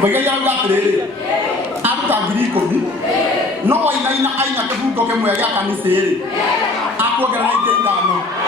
Muigai arauga atiriri aruta ngiri 10 no Wainaina aina kibuto kimwe gia kanisa iri akuongerera ingĩ 5.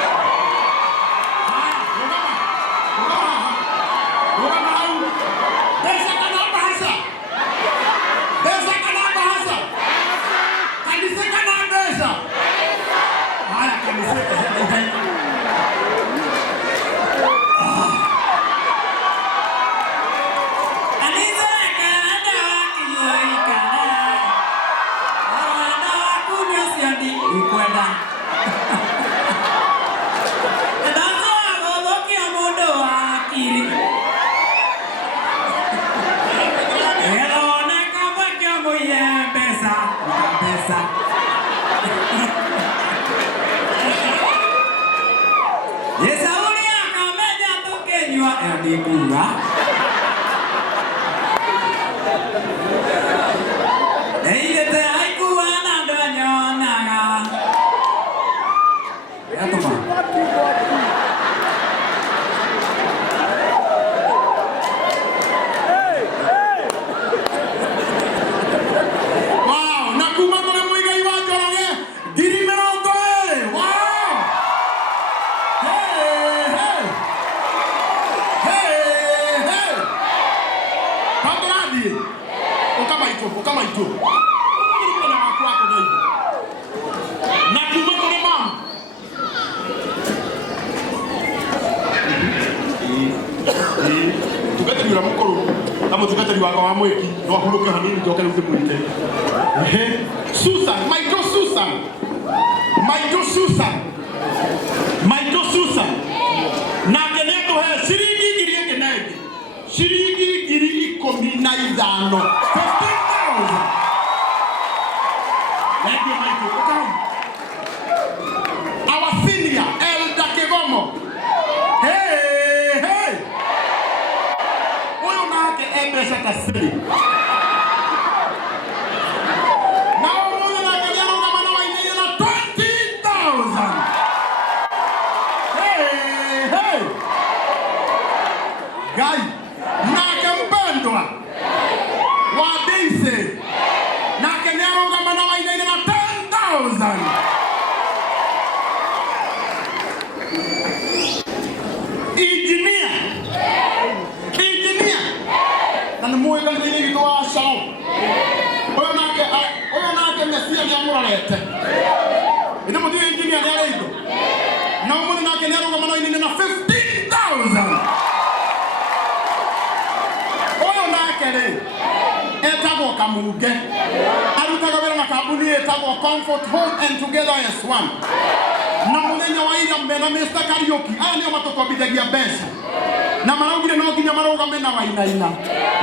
Wainaina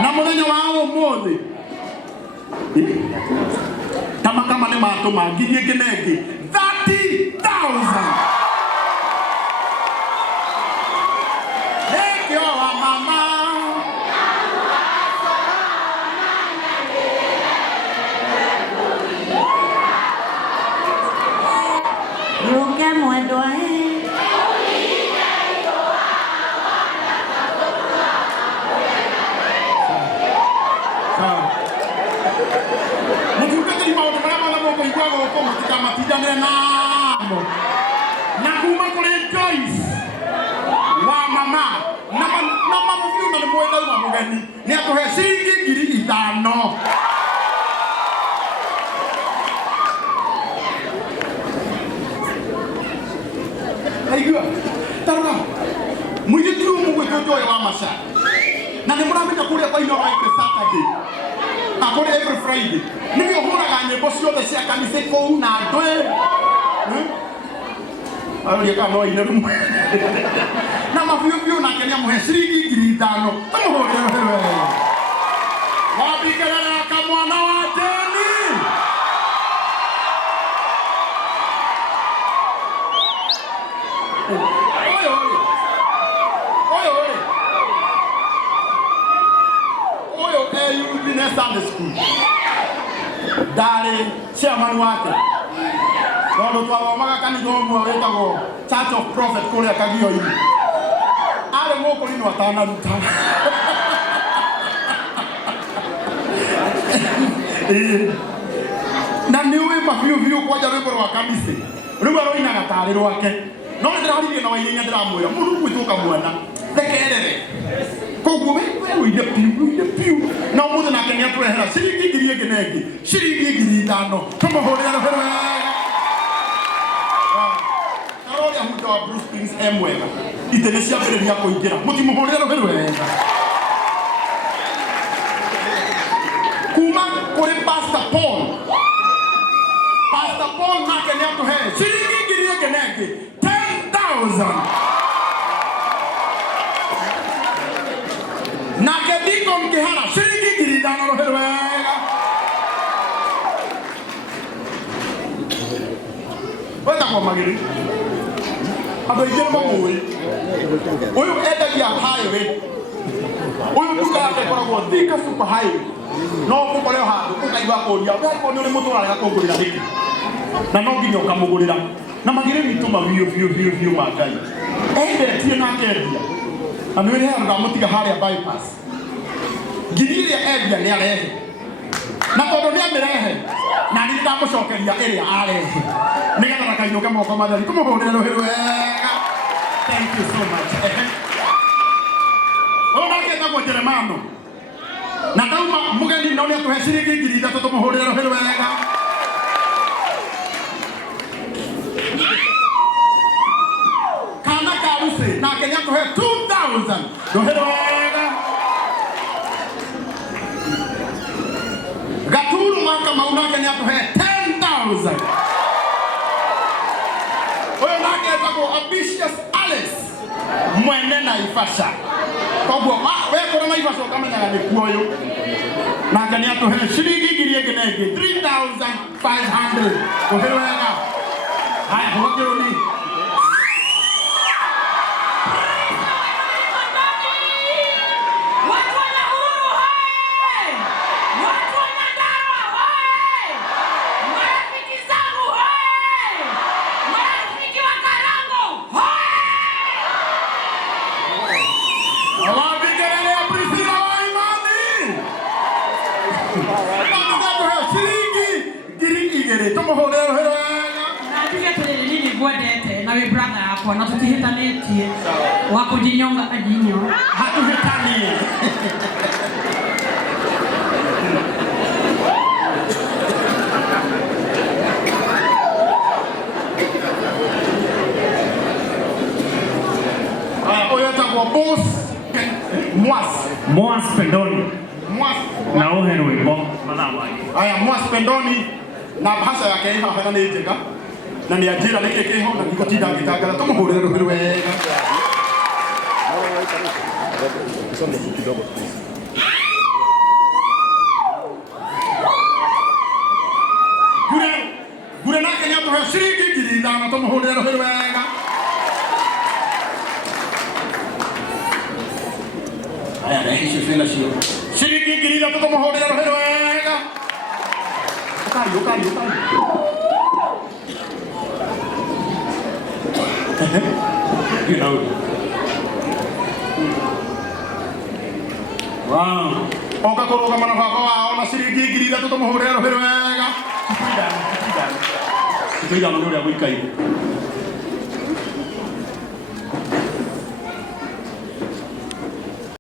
na muthenya wao mothe kama ni matuma ngiri ingĩ na ingĩ 30,000 ekio wa mama Ruke mwendwa na kuma kule Joyce wa mama na mavyu na mwenda wa mugeni ni atuhe ciringi 5,000 aigua taruga muigitu mugwetoto wa masha na ni muramenya kule kwa ino every Saturday akore every Friday nibyo huraga nyimbo ciothe cia kanitha kou na ndwe Arudia kama waina rumwe na mafyu na kenya muhe ciringi 5,000 tamuhore wewe wabikana kama mwana wa deni oyo you in Sunday school ndari chairman wake tondu twagomaga kanitha umwe witagwo Church of Prophet kuria Kagio-ini ari mukuri no atanaruta na niwe mabiu kwa rwimbo rwa kamisi rwimbo rwina gatari rwake no ndiraririe na Wainaina ndiramwira mundu gwituka mwana thekerere koguo we piu na mundu nake ni atwehera ciringi ngiri ingi nengi ciringi ngiri 5 tumuhurira rwero wega karoria hundo wa Bruce Springs emwega itene cia mbere ria kuingira mutimuhurira rwero wega kuma kuri Pastor Paul nake ni atuhe ciringi ngiri ingi nengi 10,000 nake diko mkihara shiringi ngiri 5 rohero wega weta kwa magiri ando igere mamuri uyu endagia highway uyu duka yake koragwo Thika super highway no kukoreo handu ukaigwa kuria weko ni uri muturarega kungurira hiki na no nginya ukamugurira na magire mituma view magai endetie nake endia na nĩ wĩrĩhaga mũtiga harĩa bypass ngiri ĩrĩa endia nĩ arehe na tondũ nĩ amĩrehe na nĩ ndamũcokeria ĩrĩa arehe nĩgetha ndakainũke moko matheri kũmũhũrĩre rũhĩ rwega thank you so much ũyũ nake etagwo Njeremano na ndauma mũgeni no nĩ atũhe ciringi ngiri 3 tũmũhũrĩre rũhĩ rwega na Kenya to have 2,000 Gaturu maka mauna Kenya to have 10,000 oyo nake tako ambitious Alice mwene na Ifasha koguo we kora na Ifasha ukamenya ni kuoyo na Kenya to have shilingi ngiri ingi nengi 3,500 kuhirwega haya hokironi na tutihitanetie wa kujinyonga ajinyo hatuhitanie oyata kwa boss Mwas Pendoni na uhe wimbo aya Mwas Pendoni na bahasa yake hiyo hana niteka na ni ajira nike keho na niko tinda ngitangara tumuhurire rũhĩ wega gure na Kenya to have ciringi ngiri 5 tumuhurire rũhĩ wega aya na hizo fela sio ciringi ngiri 3 tumuhurire rũhĩ wega ukari you know. Wow. Oka koroga mana baba wao na ciringi ngiri 3 tumuhurire rũhĩ wega. Kipida. Ndio ya Muigai.